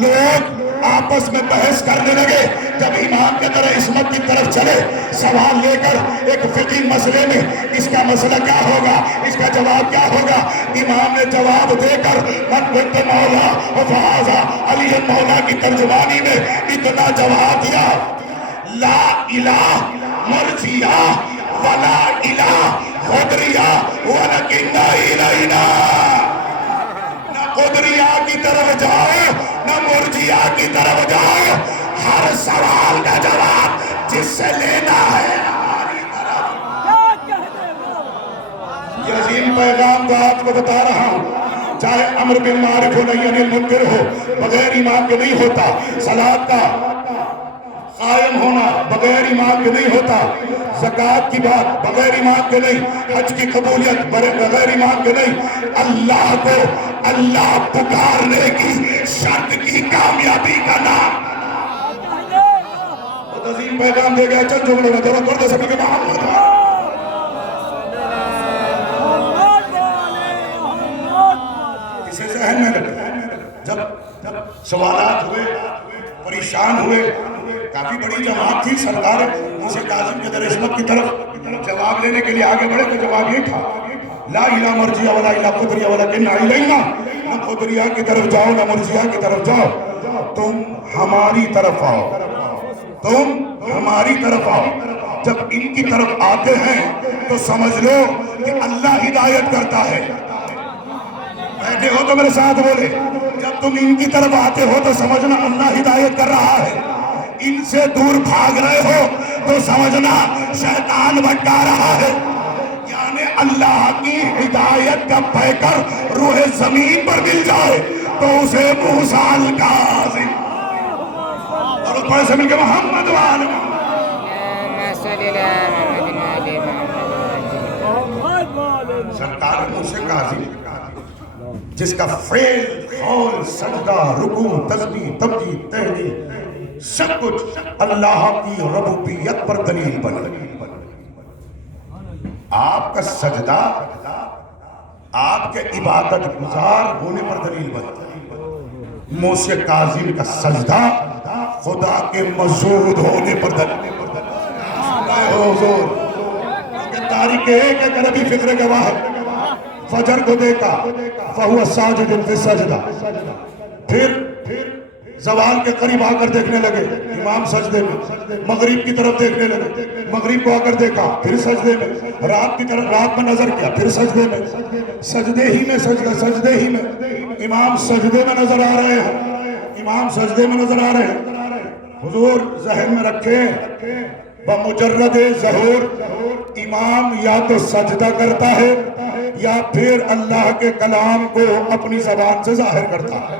لوگ آپس میں بحث کرنے لگے. جب امام کے طرح عصمت کی طرف چلے سوال لے کر ایک فقہی مسئلے میں، اس کا مسئلہ کیا ہوگا، اس کا جواب کیا ہوگا، امام نے جواب دے کر من کنت مولا فہذا علی مولا کی ترجمانی میں اتنا جواب دیا: لا الہ مرجیہ ولا الہ خدریہ ولکن الینا. نہ خدریہ کی طرف جاؤ نہ مرجیہ کی طرف جاؤ، ہر سوال کا جواب جس سے لینا ہے ہماری طرف. یہ عظیم پیغام تو آپ کو بتا رہا ہوں، چاہے امر بالمعروف و نہی عن المنکر ہو، بغیر امام کے نہیں ہوتا. صلاۃ کا قائم ہونا بغیر امام کے نہیں ہوتا. زکوٰۃ کی بات بغیر امام کے نہیں. حج کی قبولیت بغیر امام کے نہیں. اللہ کو اللہ پکارنے کی شرط کی کامیابی کا نام. بہت عظیم پیغام دے گیا. چند جملوں میں دعوت کر دے سبھی کے محمد اسے ذہن میں رکھیں. جب سوالات ہوئے، پریشان ہوئے، کافی بڑی جماعت تھی، سرکار موسیٰ کاظم کے در عصمت کی طرف جواب لینے کے لیے آگے بڑھے تو جواب یہ تھا: لا الہ مرجیہ ولا الہ قدریہ ولکن الینا. نہ قدریہ کی طرف جاؤ نہ مرجیہ کی طرف جاؤ، تم ہماری طرف آؤ، تم ہماری طرف آؤ. جب ان کی طرف آتے ہیں تو سمجھ لو کہ اللہ ہدایت کرتا ہے. بیٹھے ہو تو میرے ساتھ بولے، جب تم ان کی طرف آتے ہو تو سمجھنا اللہ ہدایت کر رہا ہے. ان سے دور بھاگ رہے ہو تو سمجھنا شیطان بھٹکا رہا ہے. یعنی اللہ کی ہدایت کا پیکر روح زمین پر مل جائے تو اسے موسیٰ الکاظم. اور اس پر سے مل کے محمد وآل سرکار موسیٰ کاظم جس کا فعل، قول، سجدہ، رکوع، تسبیح، تمجید، تہلیل سب کچھ اللہ کی ربوبیت پر دلیل بنے. آپ کا سجدہ آپ کے عبادت گزار ہونے پر دلیل بنے. موسیٰ کاظم کا سجدہ خدا کے مزود ہونے پر دلیل بنے. حضور تاریخ ایک ایک عربی فکر گواہ ہے. فجر کو دیکھا فہو ساجد فی السجدہ، پھر زوال کے قریب آ کر دیکھنے لگے امام سجدے میں، مغرب کی طرف دیکھنے لگے، مغرب کو آ کر دیکھا پھر سجدے میں، رات کی طرف رات میں نظر کیا پھر سجدے میں، سجدے ہی میں سجدہ، سجدے ہی میں امام سجدے میں نظر آ رہے ہیں، امام سجدے میں نظر آ رہے ہیں. حضور ذہن میں رکھیں بمجرد ظہور امام یا تو سجدہ کرتا ہے یا پھر اللہ کے کلام کو اپنی زبان سے ظاہر کرتا ہے.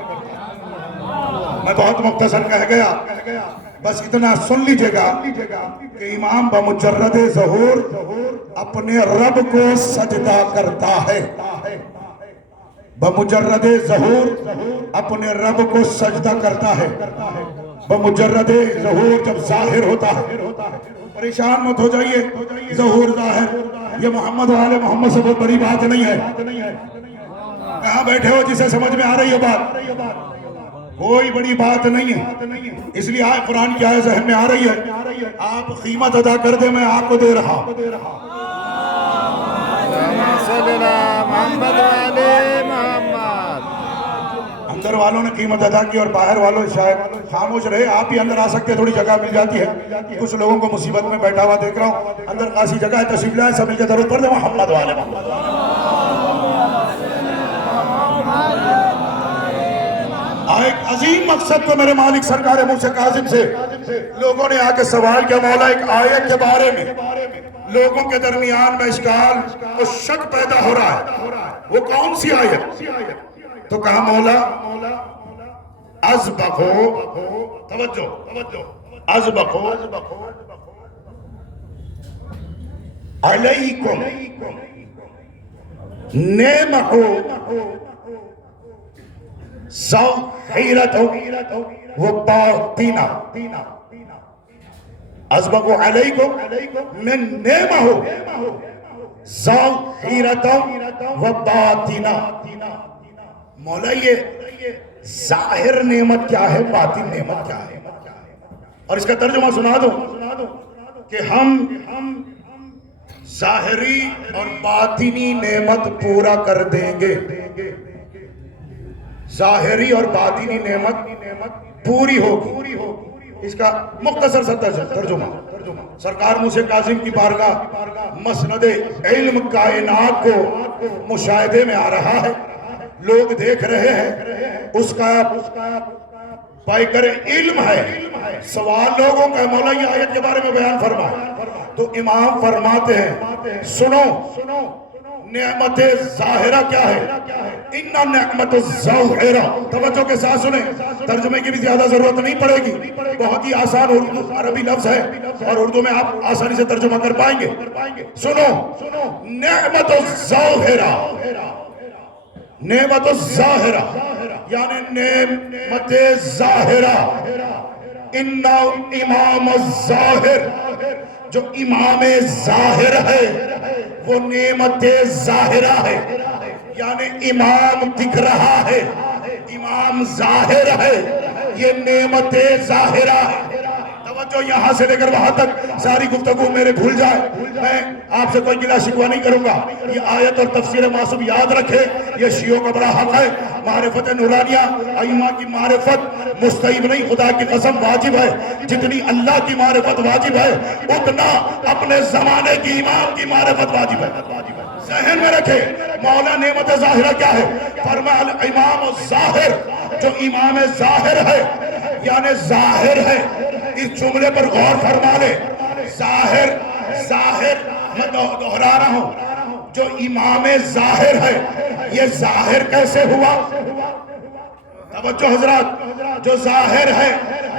میں بہت مختصر کہہ گیا، بس اتنا سن لیجئے گا کہ امام بمجرد ظہور اپنے رب کو سجدہ کرتا ہے. بمجرد ظہور اپنے رب کو سجدہ کرتا ہے. بمجرد ظہور جب ظاہر ہوتا ہے، پریشان مت ہو جائیے، ظہور ظاہر یہ محمد والے محمد سے بہت بڑی بات نہیں ہے. کہاں بیٹھے ہو جسے سمجھ میں آ رہی ہے بات؟ کوئی بڑی بات نہیں ہے. اس لیے آئے قرآن کی آیت ذہن میں آ رہی ہے، آپ قیمت ادا کر دیں، میں آپ کو دے رہا. اندر والوں نے قیمت ادا کی اور باہر والوں شاید خاموش رہے. آپ بھی اندر آ سکتے، تھوڑی جگہ مل جاتی ہے. کچھ لوگوں کو مصیبت میں بیٹھا ہوا دیکھ رہا ہوں، اندر خاصی جگہ ہے، تشریف لائیں، سب مل کے درود پڑھ دیں محمد والے محمد. ایک عظیم مقصد کو میرے مالک سرکار موسیٰ کاظم سے لوگوں نے آ کے سوال کیا، مولا ایک آیت کے بارے میں لوگوں کے درمیان میں اشکال اور شک پیدا ہو رہا ہے، وہ کون سی آیت؟ تو کہا مولا ازبقو، توجہ، ازبقو علیکم نعمہو ظاہرۃ و باطنہ. ازبقو علیکم من نعمہو ظاہرۃ و باطنہ. مولا یہ ظاہر نعمت کیا ہے، باطن نعمت کیا ہے. اور اس کا ترجمہ سنا دو کہ ہم ظاہری اور باطنی نعمت پورا کر دیں گے. ظاہری اور باطنی نعمت پوری ہوگی. اس کا مختصر سا ترجمہ سرکار موسیٰ کاظم کی بارگاہ مسند علم کائنات کو مشاہدے میں آ رہا ہے، لوگ دیکھ رہے ہیں، اس کا پائکر علم ہے. سوال لوگوں کا مولا یہ آیت کے بارے میں بیان فرمائے تو امام فرماتے ہیں سنو نعمت ظاہرہ کیا ہے. اِنَّا نعمت الظَّاہِرَہ. توجہ کے ساتھ سنیں، ترجمے کی بھی زیادہ ضرورت نہیں پڑے گی، بہت ہی آسان اردو عربی لفظ ہے اور اردو میں آپ آسانی سے ترجمہ کر پائیں گے. سنو نعمت الظاہرہ، نعمت الظاہرہ یعنی نعمت ظاہرہ. اِنَّا امام الظاہر، جو امام ظاہر ہے وہ نعمت ظاہرہ ہے، یعنی امام دکھ رہا ہے، امام ظاہر ہے، یہ نعمت ظاہرہ ہے. توجہ یہاں سے لے کر وہاں تک ساری گفتگو میرے بھول جائے، میں آپ سے کوئی گلہ شکوہ نہیں کروں گا. یہ آیت اور تفسیر معصوم یاد رکھے، یہ شیعوں کا بڑا حق ہے. معرفت نورانیہ ائمہ کی معرفت مستحب نہیں، خدا کی قسم واجب ہے. جتنی اللہ کی معرفت واجب ہے اتنا اپنے زمانے کی امام کی معرفت واجب ہے. ذہن میں رکھے مولا نعمت ظاہرہ کیا ہے. فرمایا امام الظاہر، جو امام ظاہر ہے یعنی ظاہر ہے. اس جملے پر غور فرما لے. ظاہر میں دہرا رہا ہوں، جو امام ظاہر ہے یہ ظاہر کیسے ہوا؟ توجہ حضرات، جو ظاہر ہے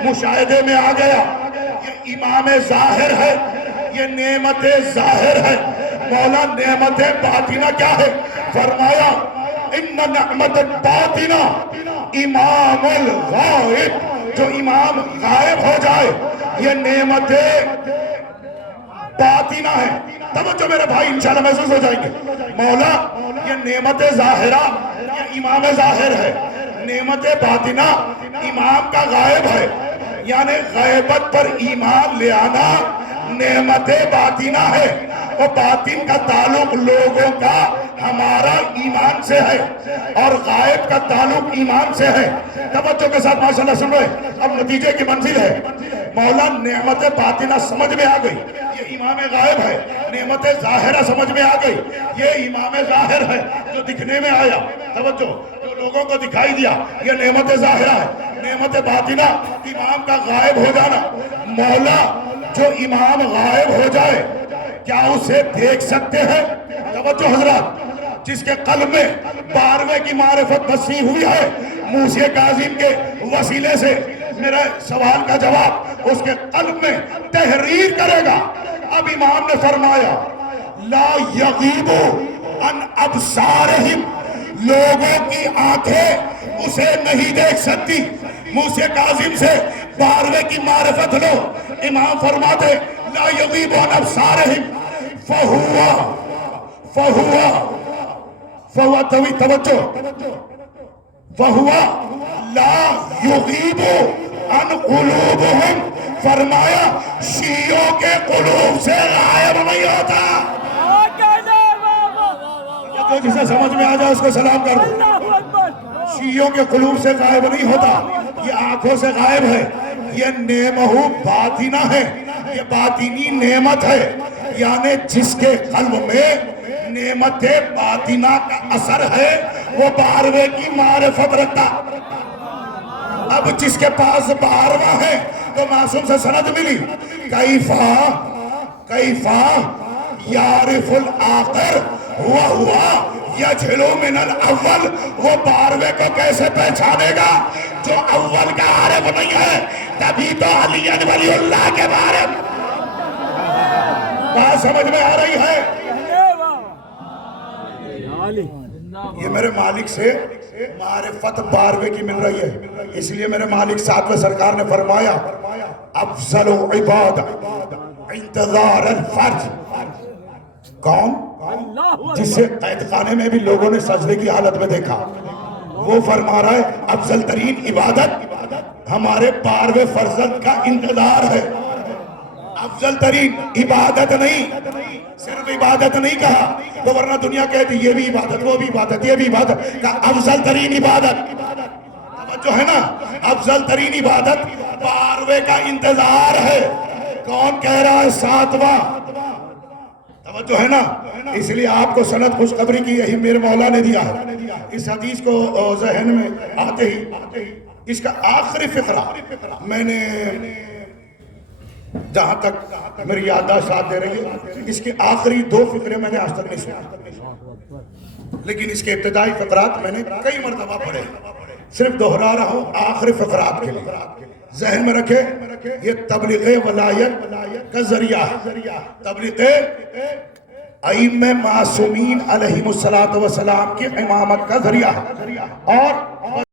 مشاہدے میں آ گیا، یہ امام ظاہر ہے، یہ نعمت ظاہر ہے. مولا نعمت باطنہ کیا ہے؟ فرمایا ان نعمت باطنہ امام الغائب، جو امام غائب ہو جائے یہ نعمت باطنہ ہے. توجہ میرے بھائی انشاءاللہ محسوس ہو جائیں گے. مولا یہ نعمت ظاہرہ یہ امام ظاہر ہے، نعمت باطنہ امام کا غائب ہے، یعنی غیبت پر ایمان لے آنا نعمت باطنہ ہے. وہ باطن کا تعلق لوگوں کا ہمارا ایمان سے ہے اور غائب کا تعلق ایمان سے ہے. توجہ کے ساتھ ماشاءاللہ سن رہے. اب نتیجے کی منزل ہے مولا نعمت باطنہ سمجھ میں آ گئی، یہ امام غائب ہے. نعمت ظاہرہ سمجھ میں آ گئی، یہ امام ظاہر ہے جو دکھنے میں آیا. توجہ، جو لوگوں کو دکھائی دیا یہ نعمت ظاہرہ ہے. نعمت باطنہ امام کا غائب ہو جانا. مولا جو امام غائب ہو جائے کیا اسے دیکھ سکتے ہیں؟ توجہ حضرات، جس کے قلب میں 12ویں کی معرفت بسی ہوئی ہے موسیٰ کاظم کے وسیلے سے، میرا سوال کا جواب اس کے قلب میں تحریر کرے گا. اب امام نے فرمایا لا یغیب عن ابصارہم، لوگوں کی آنکھیں اسے نہیں دیکھ سکتی. موسیٰ کاظم سے 12ویں کی معرفت لو. امام فرماتے لا یغیب عن ابصارہم فہو توجہ فہو لا یغیب عن قلوبہم. فرمایا شیعوں کے قلوب سے غائب نہیں ہوتا. جو جسے سمجھ میں آ جائے اس کو سلام کر دو. شیعوں کے قلوب سے غائب نہیں ہوتا، یہ آنکھوں سے غائب ہے. یہ نعمہ باطنہ ہے، یہ باطنی نعمت ہے، یعنی جس کے قلب میں نعمت باطنہ کا اثر ہے وہ 12ویں کی معرفت رکھتا. اب جس کے پاس 12واں ہے تو معصوم سے سند ملی. کیفا یعرف الآخر وہوا یجہل من الاول، وہ 12ویں کو کیسے پہچانے گا جو اول کا عارف نہیں ہے؟ تبھی تو علی ولی اللہ کے بارے میں بات سمجھ میں آ رہی ہے. یہ میرے مالک سے معرفت 12ویں کی مل رہی ہے، اس لیے میرے مالک 7ویں سرکار نے فرمایا افضل عباد انتظار الفرج. کون؟ جسے قید خانے میں بھی لوگوں نے سجدے کی حالت میں دیکھا، وہ فرما رہا ہے افضل ترین عبادت ہمارے پاروے فرزند کا انتظار ہے. افضل ترین عبادت نہیں، صرف عبادت نہیں کہا تو ورنہ دنیا کہتی یہ بھی عبادت، وہ بھی عبادت، یہ بھی عبادت. کہا افضل ترین عبادت. توجہ ہے نا، افضل ترین عبادت پاروے کا انتظار ہے. کون کہہ رہا ہے؟ ساتواں. توجہ ہے نا. اس لیے آپ کو سند خوشخبری کی یہی میرے مولا نے دیا ہے. اس حدیث کو ذہن میں آتے ہی اس کا آخری فقرہ میں نے، جہاں تک میری یادداشت ساتھ دے رہی ہے، اس کے آخری 2 فقرے میں نے آج تک نہیں سنا، لیکن اس کے ابتدائی فقرات میں نے کئی مرتبہ پڑھے. صرف دہرا رہا ہوں آخری فقرات کے لیے. ذہن میں رکھے یہ تبلیغ ولایت کا ذریعہ ہے. تبلیغ ائمہ معصومین علیہم الصلوۃ والسلام کی امامت کا ذریعہ ہے. اور